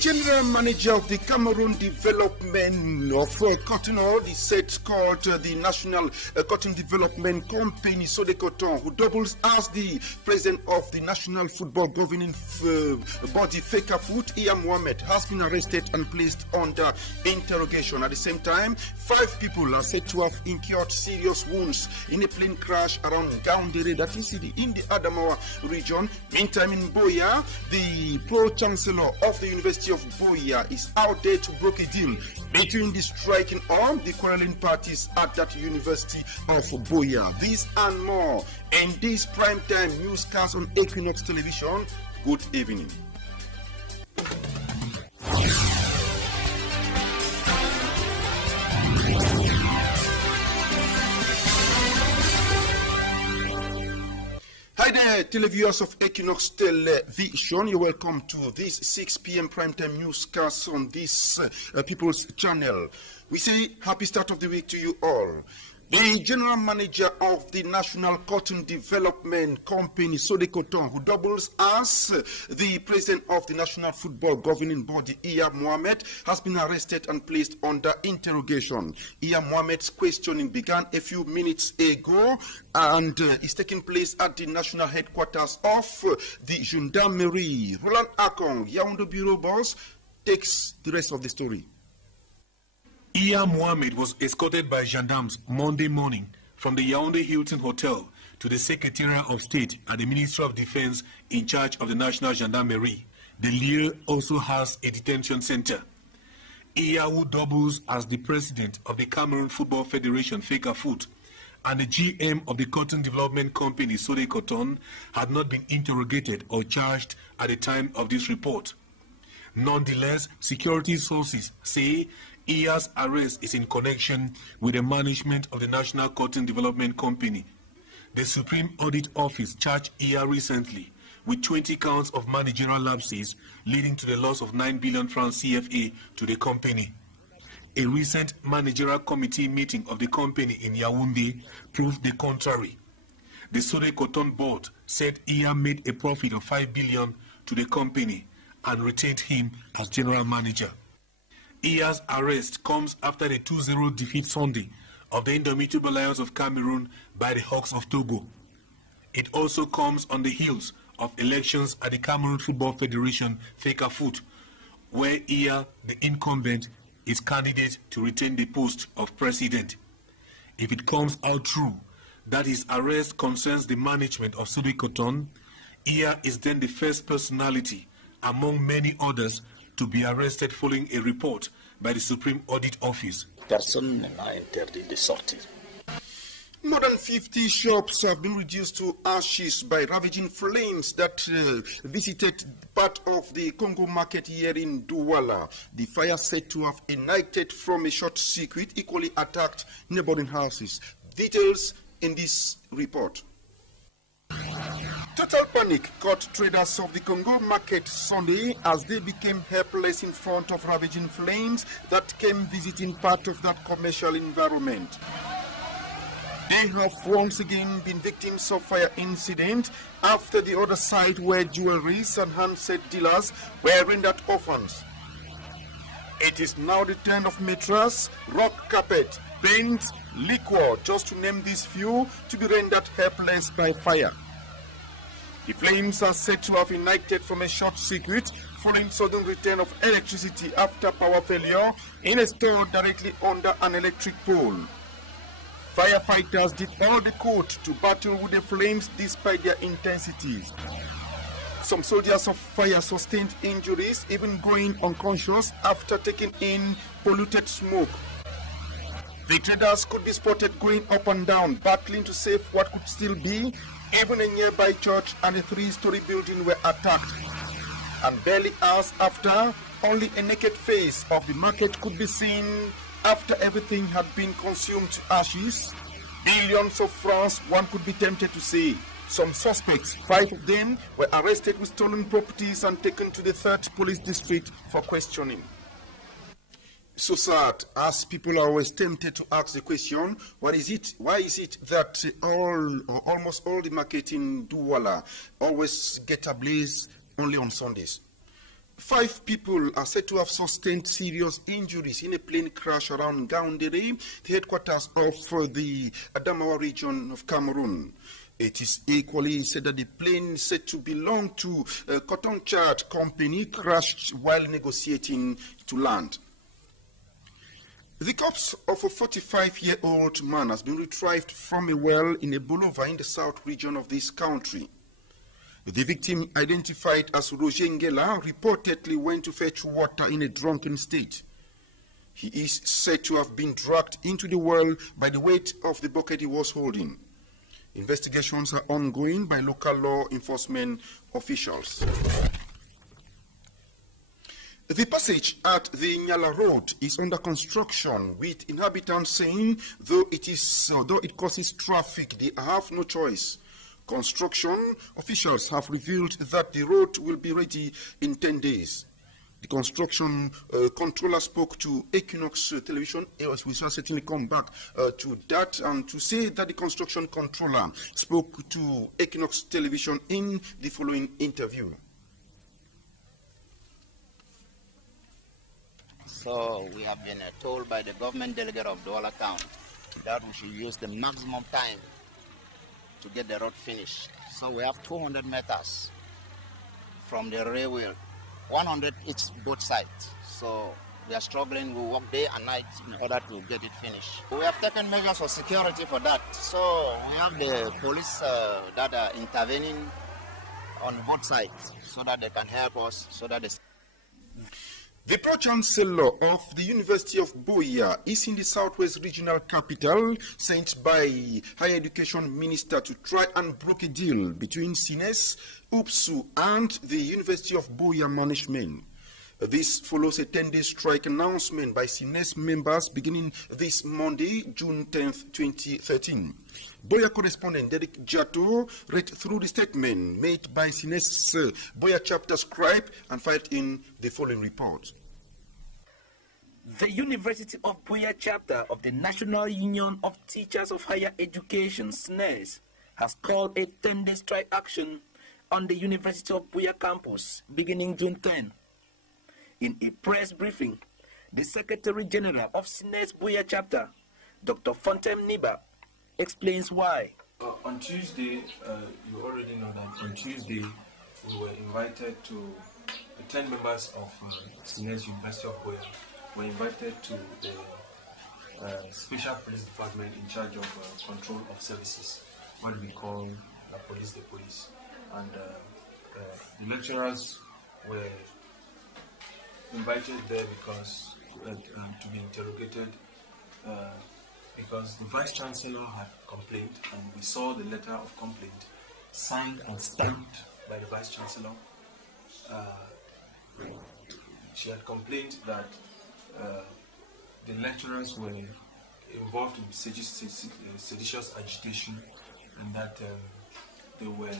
general manager of the Cameroon Development of Cotonou, the set called the National Cotton Development Company, Sodecoton, who doubles as the president of the National Football Governing Body, FECAFOOT, Iya Mohammed, has been arrested and placed under interrogation. At the same time, 5 people are said to have incurred serious wounds in a plane crash around Gaoundéré, that is in the Adamawa region. Meantime, in Boya, the pro-chancellor of the University of Boya is out there to broker a deal between the striking arm, the quarreling parties at that University of Boya. This and more in this primetime newscast on Equinox Television. Good evening. Hi there, televiewers of Equinox Television. You're welcome to this 6 p.m. primetime newscast on this People's Channel. We say happy start of the week to you all. The general manager of the National Cotton Development Company, Sodecoton, who doubles as the president of the National Football Governing Body, Iya Mohammed, has been arrested and placed under interrogation. Iya Mohammed's questioning began a few minutes ago and is taking place at the national headquarters of the Gendarmerie. Roland Akong, Yaoundé Bureau boss, takes the rest of the story. Iya Mohammed was escorted by gendarmes Monday morning from the Yaoundé Hilton Hotel to the Secretariat of State at the Ministry of Defense in charge of the National Gendarmerie. The Lieu also has a detention center. Iya, who doubles as the president of the Cameroon Football Federation, FECAFOOT, and the GM of the Cotton Development Company, Sodecoton, had not been interrogated or charged at the time of this report. Nonetheless, security sources say Iya's arrest is in connection with the management of the National Cotton Development Company. The Supreme Audit Office charged Iya recently with 20 counts of managerial lapses, leading to the loss of 9 billion francs CFA to the company. A recent managerial committee meeting of the company in Yaoundé proved the contrary. The Sodecoton board said Iya made a profit of 5 billion to the company and retained him as general manager. Iya's arrest comes after the 2-0 defeat Sunday of the Indomitable Lions of Cameroon by the Hawks of Togo. It also comes on the heels of elections at the Cameroon Football Federation, FECAFOOT, where Iya, the incumbent, is candidate to retain the post of president. If it comes out true that his arrest concerns the management of Sodecoton, Iya is then the first personality among many others to be arrested following a report by the Supreme Audit Office. Personne n'a interdit de sortir. More than 50 shops have been reduced to ashes by ravaging flames that visited part of the Congo market here in Douala. The fire said to have ignited from a short circuit, equally attacked neighboring houses. Details in this report. Total panic caught traders of the Congo market Sunday as they became helpless in front of ravaging flames that came visiting part of that commercial environment. They have once again been victims of fire incident after the other side where jewelries and handset dealers were rendered orphans. It is now the turn of mattress, rock carpet, paint, liquor, just to name these few, to be rendered helpless by fire. The flames are said to have ignited from a short circuit following sudden return of electricity after power failure in a store directly under an electric pole. Firefighters did all they could to battle with the flames despite their intensities. Some soldiers of fire sustained injuries, even going unconscious after taking in polluted smoke. The traders could be spotted going up and down, battling to save what could still be. Even a nearby church and a 3-story building were attacked. And barely hours after, only a naked face of the market could be seen after everything had been consumed to ashes. Billions of francs, one could be tempted to say. Some suspects, 5 of them, were arrested with stolen properties and taken to the 3rd Police District for questioning. So sad, as people are always tempted to ask the question, why is it that almost all the market in Douala always get ablaze only on Sundays? 5 people are said to have sustained serious injuries in a plane crash around Gaoundéré, the headquarters of the Adamawa region of Cameroon. It is equally said that the plane said to belong to a Cotton Chart company crashed while negotiating to land. The corpse of a 45-year-old man has been retrieved from a well in Ebolova in the south region of this country. The victim, identified as Roger Ngela, reportedly went to fetch water in a drunken state. He is said to have been dragged into the well by the weight of the bucket he was holding. Investigations are ongoing by local law enforcement officials. The passage at the Nyala Road is under construction, with inhabitants saying though it causes traffic, they have no choice. Construction officials have revealed that the road will be ready in 10 days. The construction controller spoke to Equinox Television. We shall certainly come back to that and to say that the construction controller spoke to Equinox Television in the following interview. So we have been told by the government delegate of Douala Town that we should use the maximum time to get the road finished. So we have 200 meters from the railway, 100 each both sides. So we are struggling, we work day and night in order to get it finished. We have taken measures for security for that. So we have the police that are intervening on both sides so that they can help us, so that The Pro-Chancellor of the University of Buea is in the Southwest Regional Capital, sent by Higher Education Minister to try and broker a deal between SINES, UPSU and the University of Buea management. This follows a 10-day strike announcement by SINES members beginning this Monday, June 10th, 2013. Buea correspondent Derek Jato read through the statement made by SINES Buea chapter scribe and filed in the following report. The University of Buea chapter of the National Union of Teachers of Higher Education, SNES, has called a 10-day strike action on the University of Buea campus beginning June 10. In a press briefing, the Secretary General of SNES Buea chapter, Dr. Fontem Niba, explains why. On Tuesday, you already know that on Tuesday we were invited to, 10 members of SNES University of Buea were invited to the Special Police Department in charge of control of services, what we call the police, and the lecturers were invited there because to be interrogated because the Vice Chancellor had complained, and we saw the letter of complaint signed and stamped by the Vice Chancellor. She had complained that the lecturers were involved in seditious agitation, and that they were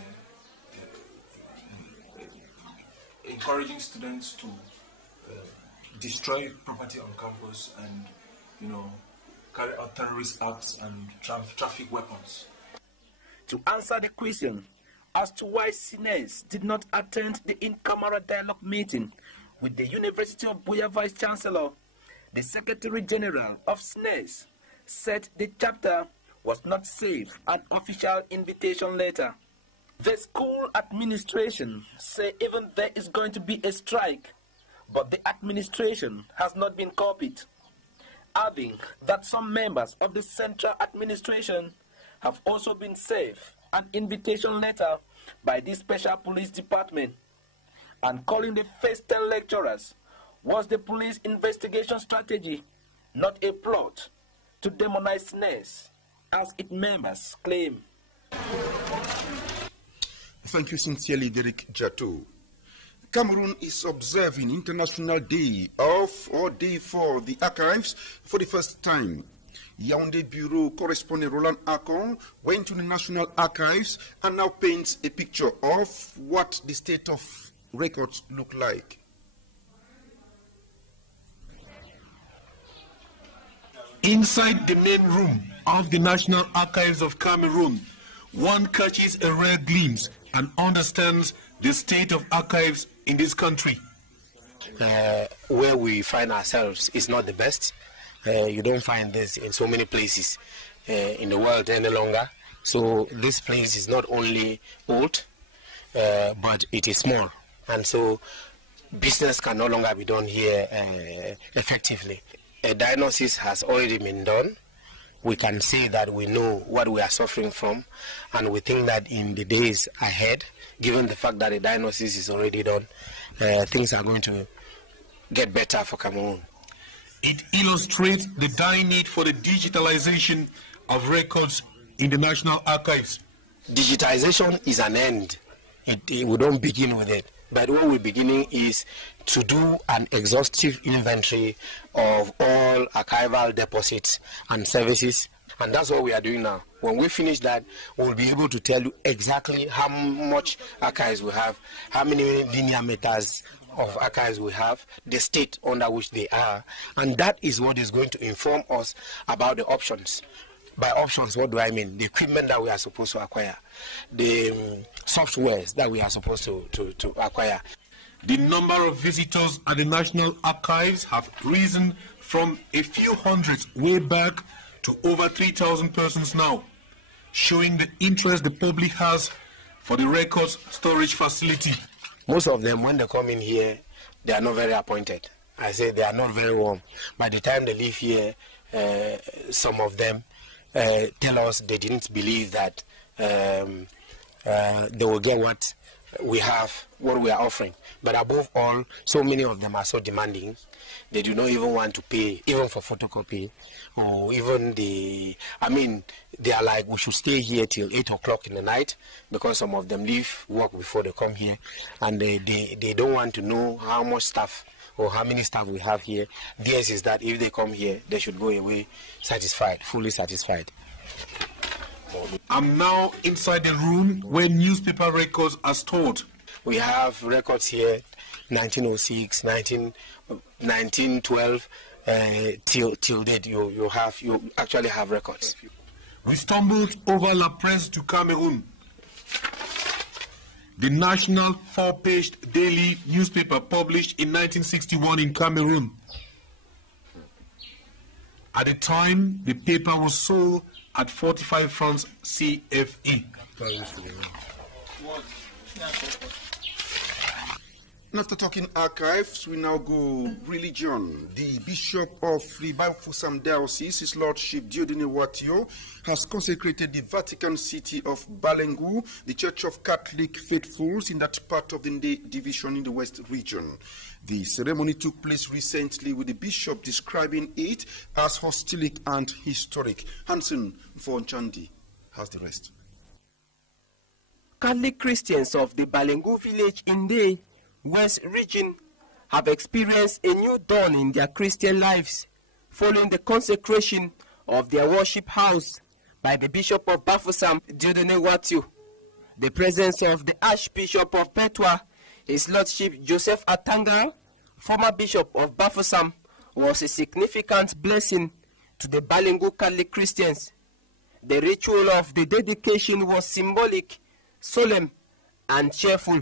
encouraging students to destroy property on campus and, carry out terrorist acts and traffic weapons. To answer the question as to why SNES did not attend the in-camera dialogue meeting with the University of Buea Vice Chancellor, the Secretary General of SNES said the chapter was not safe an official invitation letter. The school administration say even there is going to be a strike, but the administration has not been copied, adding that some members of the central administration have also been served an invitation letter by the Special Police Department, and calling the first 10 lecturers was the police investigation strategy, not a plot to demonize SNES, as its members claim. Thank you sincerely, Derek Jato. Cameroon is observing International Day for the Archives for the first time. Yaoundé Bureau correspondent Roland Akon went to the National Archives and now paints a picture of what the state of records look like. Inside the main room of the National Archives of Cameroon, one catches a rare glimpse and understands the state of archives in this country. where we find ourselves is not the best. You don't find this in so many places in the world any longer. So this place is not only old, but it is small. And so business can no longer be done here effectively. A diagnosis has already been done. We can say that we know what we are suffering from, and we think that in the days ahead, given the fact that a diagnosis is already done, things are going to get better for Cameroon. It illustrates the dire need for the digitalization of records in the National Archives. Digitization is an end. We don't begin with it. But what we're beginning is to do an exhaustive inventory of all archival deposits and services. And that's what we are doing now. When we finish that, we'll be able to tell you exactly how much archives we have, how many linear meters of archives we have, the state under which they are. And that is what is going to inform us about the options. By options, what do I mean? The equipment that we are supposed to acquire, the softwares that we are supposed to acquire. The number of visitors at the National Archives have risen from a few hundred way back to over 3,000 persons now, showing the interest the public has for the records storage facility. Most of them, when they come in here, they are not very appointed. I say they are not very warm. By the time they leave here, some of them tell us they didn't believe that they will get what we have, what we are offering. But above all, so many of them are so demanding, they do not even want to pay, even for photocopy, or even they are like, we should stay here till 8 o'clock in the night, because some of them leave work before they come here, and they don't want to know how much staff or how many staff we have here. Theirs is that if they come here, they should go away satisfied, fully satisfied. I'm now inside the room where newspaper records are stored. We have records here, 1906, 1912, till date. You actually have records. We stumbled over La Presse du Cameroun, the national 4-page daily newspaper published in 1961 in Cameroon. At the time, the paper was sold at 45 francs CFA. After talking archives, we now go religion. The Bishop of the Bafoussam Diocese, His Lordship Dieudonné Watio, has consecrated the Vatican city of Balengu, the Church of Catholic Faithfuls in that part of the division in the West region. The ceremony took place recently, with the bishop describing it as hostilic and historic. Hansen Fonchandi has the rest. Catholic Christians of the Balengu village in the West region have experienced a new dawn in their Christian lives following the consecration of their worship house by the Bishop of Bafoussam, Dieudonné Watio. The presence of the Archbishop of Petwa, His Lordship Joseph Atanga, former Bishop of Bafoussam, was a significant blessing to the Balengu Catholic Christians. The ritual of the dedication was symbolic, solemn, and cheerful.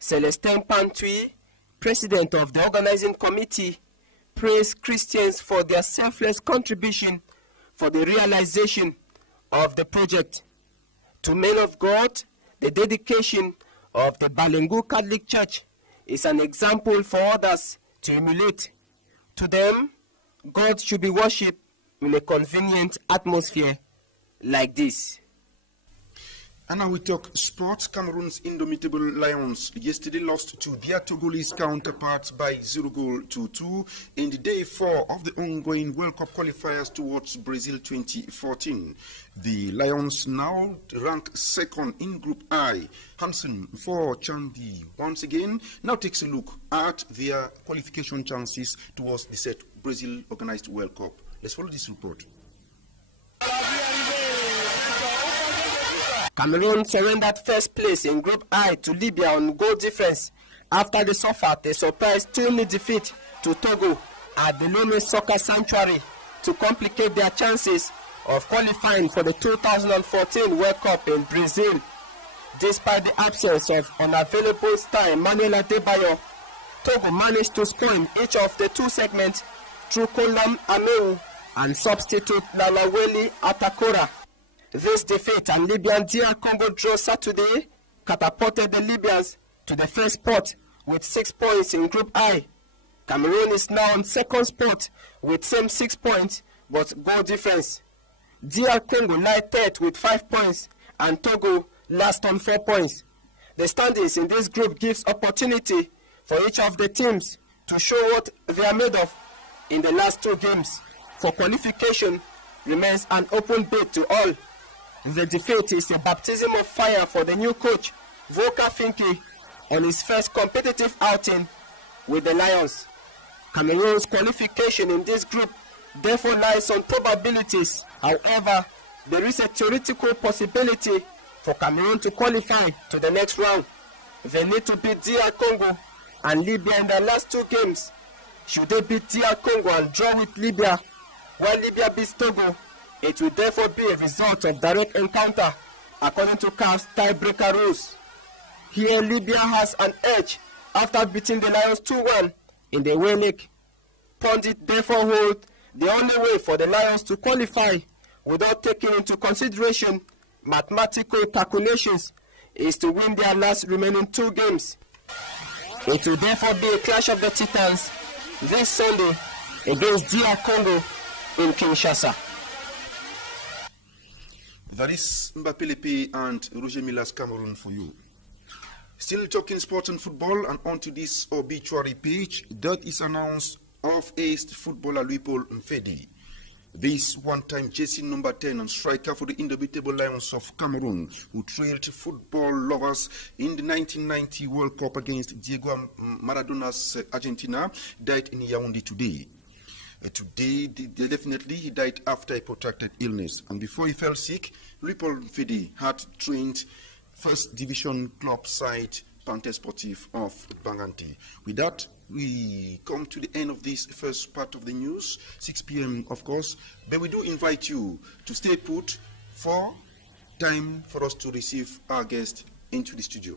Celestin Pantui, president of the organizing committee, praised Christians for their selfless contribution for the realization of the project. To men of God, the dedication of the Balengu Catholic Church is an example for others to emulate. To them, God should be worshipped in a convenient atmosphere like this. And now we talk sports. Cameroon's indomitable Lions yesterday lost to their Togolese counterparts by 0-2 in the day 4 of the ongoing World Cup qualifiers towards Brazil 2014. The Lions now rank second in Group I. Hansen for Chandi once again now takes a look at their qualification chances towards the set Brazil organized World Cup. Let's follow this report. Cameroon surrendered first place in Group I to Libya on goal difference after they suffered a surprise 2-0 defeat to Togo at the Lomé Soccer Sanctuary to complicate their chances of qualifying for the 2014 World Cup in Brazil. Despite the absence of unavailable star Emmanuel Adebayo, Togo managed to score in each of the two segments through Kolam Ameu and substitute Lalaweli Atakora. This defeat and Libyan DR Congo draw Saturday catapulted the Libyans to the first spot with 6 points in Group I. Cameroon is now on second spot with same 6 points but goal difference. DR Congo lie third with 5 points and Togo last on 4 points. The standings in this group gives opportunity for each of the teams to show what they are made of in the last 2 games. For qualification remains an open bid to all. The defeat is a baptism of fire for the new coach, Volker Finke, on his first competitive outing with the Lions. Cameroon's qualification in this group therefore lies on probabilities. However, there is a theoretical possibility for Cameroon to qualify to the next round. They need to beat DR Congo and Libya in their last 2 games. Should they beat DR Congo and draw with Libya, while Libya beats Togo, it will therefore be a result of direct encounter according to CAF's tiebreaker rules. Here Libya has an edge after beating the Lions 2-1 in the away leg. Pundit therefore hold the only way for the Lions to qualify without taking into consideration mathematical calculations is to win their last remaining 2 games. It will therefore be a clash of the titans this Sunday against DR Congo in Kinshasa. That is Mbappé Lepe and Roger Miller's Cameroon for you. Still talking sport and football, and on to this obituary page that is announced of East footballer Louis-Paul Mfedi. This one-time jersey number 10 and striker for the indomitable Lions of Cameroon, who thrilled football lovers in the 1990 World Cup against Diego Maradona's Argentina, died in Yaoundé today. Today, definitely, he died after a protracted illness. And before he fell sick, Louis-Paul Mfedi had trained First Division club side Panthère Sportif of Banganté. With that, we come to the end of this first part of the news, 6 p.m. of course, but we do invite you to stay put for time for us to receive our guest into the studio.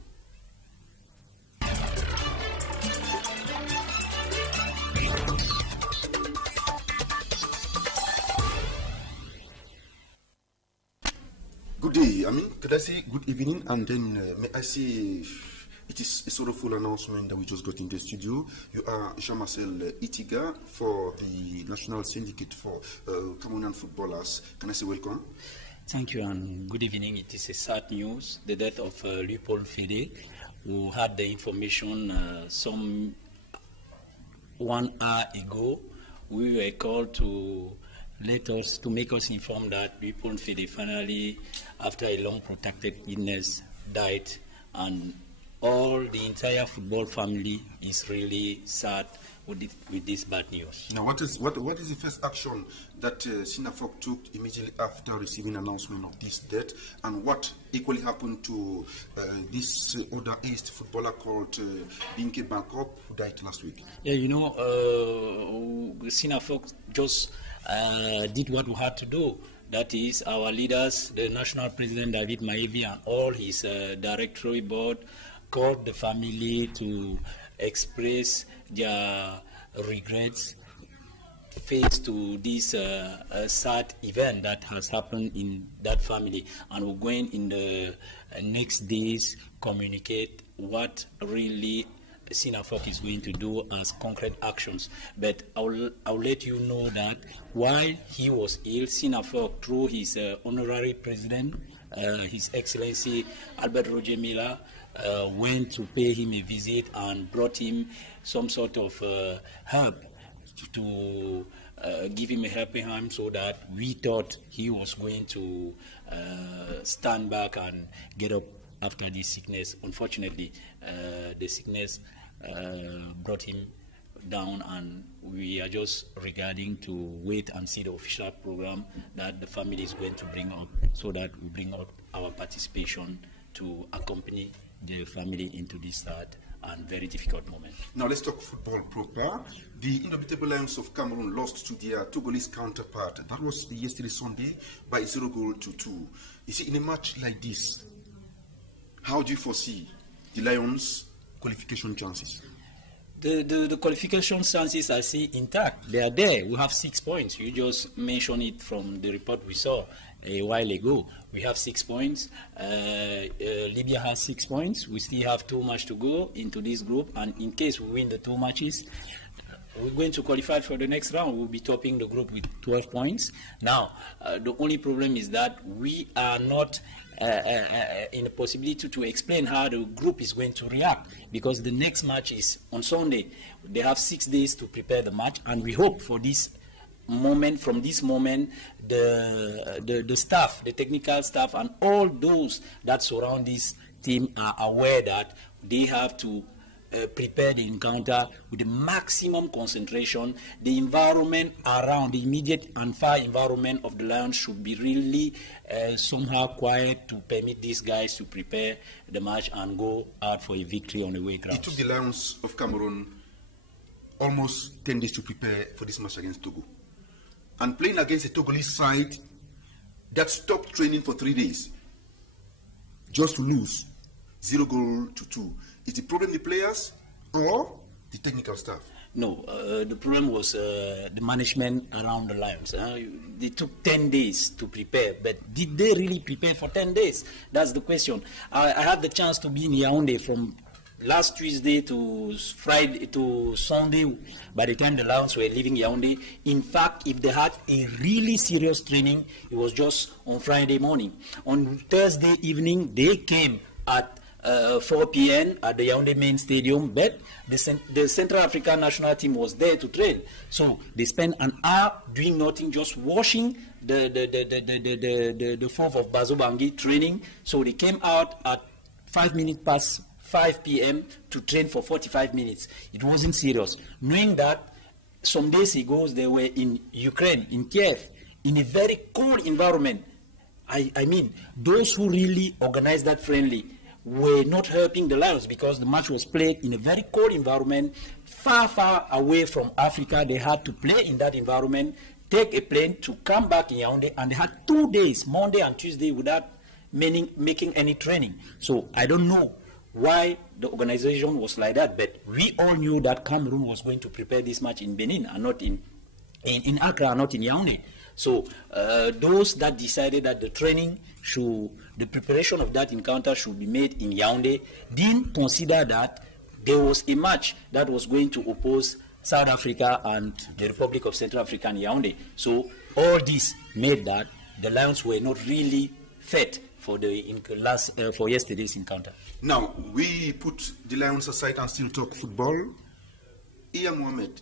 Good day, could I say good evening, and then may I say it is a sorrowful announcement that we just got in the studio. You are Jean-Marcel Itiga for the National Syndicate for Cameroonian Footballers. Can I say welcome? Thank you and good evening. It is a sad news, the death of Louis-Paul Mfedi, who had the information some 1 hour ago. We were called to make us inform that Louis-Paul Mfedi finally, after a long protracted illness, died, and the entire football family is really sad with this bad news. Now, what is the first action that Sinafok took immediately after receiving announcement of this death, and what equally happened to this other East footballer called Binke Bankop, who died last week? Yeah, Sinafok just did what we had to do. That is, our leaders, the national president David Maevi and all his directory board, called the family to express their regrets faced to this sad event that has happened in that family, and we're going in the next days communicate what really Sinafok is going to do as concrete actions. But I'll let you know that while he was ill, Sinafok, through his honorary president, His Excellency Albert Roger Miller, went to pay him a visit and brought him some sort of help to give him a helping hand, so that we thought he was going to stand back and get up after this sickness. Unfortunately, the sickness brought him down, and we are just regarding to wait and see the official program that the family is going to bring up, so that we bring up our participation to accompany the family into this sad and very difficult moment. Now let's talk football proper. The Indomitable Lions of Cameroon lost to their Togolese counterpart. That was yesterday Sunday by 0-2. You see, in a match like this, how do you foresee the Lions' qualification chances? The qualification chances I see intact. They are there. We have 6 points. You just mentioned it from the report we saw a while ago. We have 6 points. Libya has 6 points. We still have 2 matches to go into this group. And in case we win the 2 matches, we're going to qualify for the next round. We'll be topping the group with 12 points. Now, the only problem is that we are not in a possibility to explain how the group is going to react, because the next match is on Sunday. They have 6 days to prepare the match, and we hope for this moment, from this moment, the staff, the technical staff, and all those that surround this team are aware that they have to prepare the encounter with the maximum concentration. The environment around, the immediate and far environment of the Lions should be really somehow quiet to permit these guys to prepare the match and go out for a victory on the way ground. It took the Lions of Cameroon almost 10 days to prepare for this match against Togo. And playing against a Togolese side that stopped training for 3 days just to lose 0-2. Is the problem the players or the technical staff? No, the problem was the management around the Lions. They took 10 days to prepare, but did they really prepare for 10 days? That's the question. I had the chance to be in Yaoundé from last Tuesday to Friday to Sunday. By the time the Lions were leaving Yaoundé, in fact, if they had a really serious training, it was just on Friday morning. On Thursday evening, they came at 4 p.m. at the Yaoundé main stadium, but the Central African national team was there to train. So they spent an hour doing nothing, just washing the 4th of Bazobangi training. So they came out at 5 minutes past 5 p.m. to train for 45 minutes. It wasn't serious. Knowing that some days ago they were in Ukraine, in Kiev, in a very cold environment. I mean, those who really organized that friendly were not helping the Lions, because the match was played in a very cold environment, far, far away from Africa. They had to play in that environment, take a plane to come back in Yaoundé, and they had 2 days, Monday and Tuesday, without making any training. So I don't know why the organization was like that, but we all knew that Cameroon was going to prepare this match in Benin and not in Accra, not in Yaoundé. So those that decided that the preparation of that encounter should be made in Yaoundé didn't consider that there was a match that was going to oppose South Africa and the Republic of Central Africa in Yaoundé. So all this made that the Lions were not really fit for for yesterday's encounter. Now, we put the Lions aside and still talk football. Iya Mohamed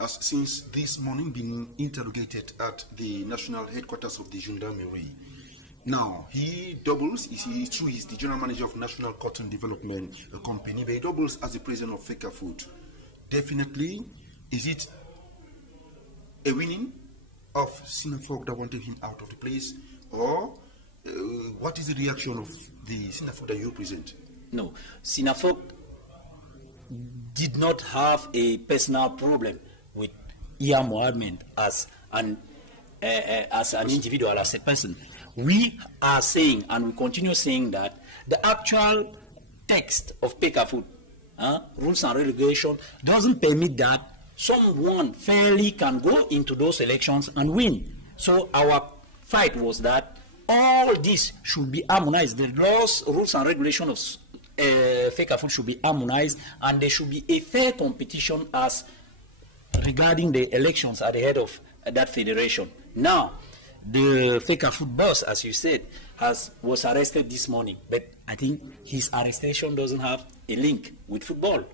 has since this morning been interrogated at the national headquarters of the Gendarmerie. Now, he doubles, he's the general manager of National Cotton Development Company, but he doubles as the president of Fecafoot. Definitely, is it a winning of Sinafog that wanted him out of the place, or what is the reaction of the Sinafog that you represent? No, Sinafog did not have a personal problem with Iya Mohamed as an individual, as a person. We are saying, and we continue saying, that the actual text of Fecafoot, rules and regulation, doesn't permit that someone fairly can go into those elections and win. So our fight was that all this should be harmonized. The laws, rules and regulations of Fecafoot should be harmonized, and there should be a fair competition as regarding the elections at the head of that federation. Now, the Fecafoot boss, as you said, was arrested this morning, but I think his arrestation doesn't have a link with football.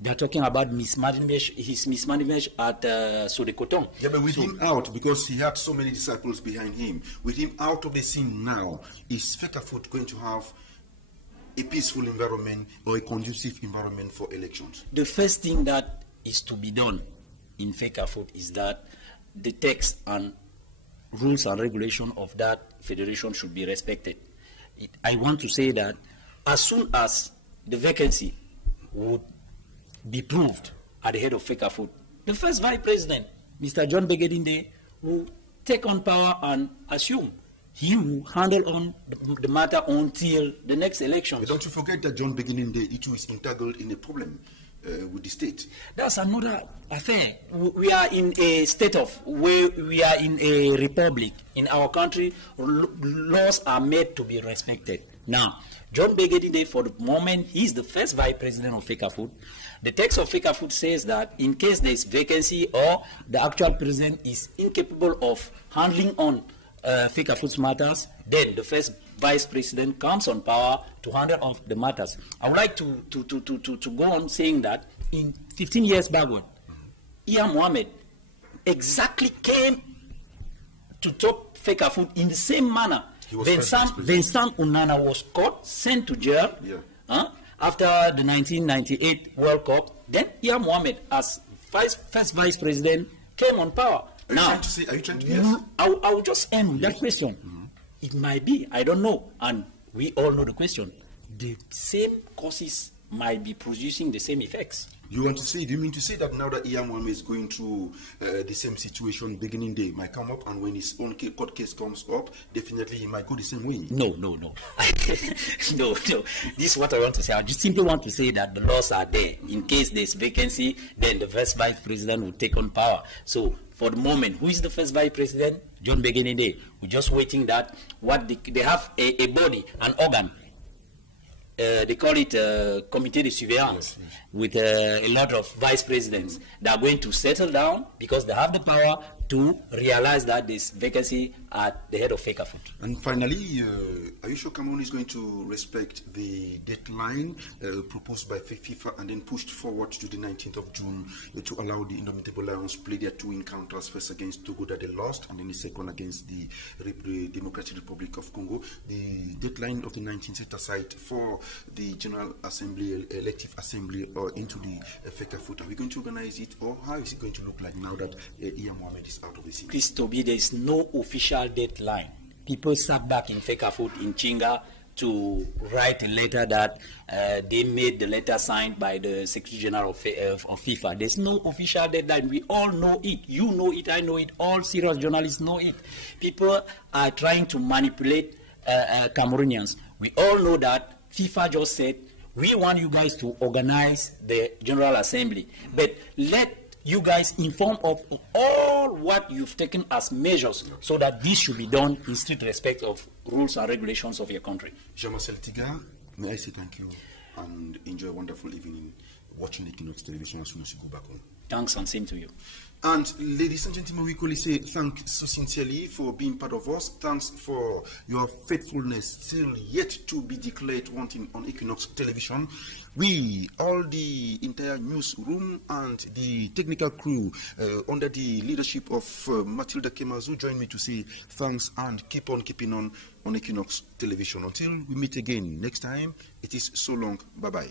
They're talking about his mismanagement at Sodecoton. Yeah, but with him out, because he had so many disciples behind him, with him out of the scene now, is Fecafoot going to have a peaceful environment or a conducive environment for elections? The first thing that is to be done in Fecafoot is that the text and rules and regulation of that federation should be respected. I want to say that as soon as the vacancy would be proved at the head of Fecafoot, the first vice president, Mr. John Begedinde, will take on power and assume he will handle on the matter until the next election. But don't you forget that John Begedinde is entangled in a problem with the state. That's another affair. We are in a state of where we are in a republic. In our country, laws are made to be respected. Now, John Begedinde, for the moment, he's the first vice president of Fecafoot. The text of Fecafoot says that in case there is vacancy or the actual president is incapable of handling on Fecafoot's matters, then the first vice president comes on power to handle off the matters. I would like to go on saying that in 15 years backward, Iya Mohammed exactly came to top Fecafoot in the same manner. Vincent Unana was caught, sent to jail after the 1998 World Cup. Then Iya Mohammed, as first vice president, came on power. Are you trying to guess? I will just end with that question. It might be, I don't know, and we all know the question. The same causes might be producing the same effects. You want to say, do you mean to say that now that Iya Mohammed is going through the same situation, beginning day might come up, and when his own court case comes up, definitely he might go the same way? No. No. This is what I want to say. I just simply want to say that the laws are there. In case there's vacancy, then the first vice president will take on power. So, for the moment, who is the first vice president? John Begedinde. We're just waiting that they have a body, an organ. They call it Comité de Surveillance, with a lot of vice presidents that are going to settle down because they have the power to realize that there's vacancy at the head of Fecafoot. And finally, are you sure Cameroon is going to respect the deadline proposed by FIFA and then pushed forward to the 19th of June to allow the Indomitable Lions play their two encounters, first against Togo that they lost, and then the second against the Democratic Republic of Congo? The deadline of the 19th set aside for the General Assembly, Elective Assembly, or into the Fecafoot. Are we going to organize it, or how is it going to look like now that Iya Mohammed is out of the scene? Please, Toby, there is no official deadline. People sat back in Fecafoot, in Chinga, to write a letter that they made the letter signed by the Secretary General of FIFA. There's no official deadline. We all know it. You know it. I know it. All serious journalists know it. People are trying to manipulate Cameroonians. We all know that FIFA just said, we want you guys to organize the General Assembly, but let you guys inform of all what you've taken as measures so that this should be done in strict respect of rules and regulations of your country. Jean-Marcel Tiga, may I say thank you and enjoy a wonderful evening watching Equinox Television as soon as you go back home. Thanks, and same to you. And ladies and gentlemen, we call say thanks so sincerely for being part of us. Thanks for your faithfulness still yet to be declared wanting on Equinox Television. We, all the entire newsroom and the technical crew under the leadership of Matilda Kemazu, join me to say thanks and keep on keeping on Equinox Television. Until we meet again next time, it is so long. Bye-bye.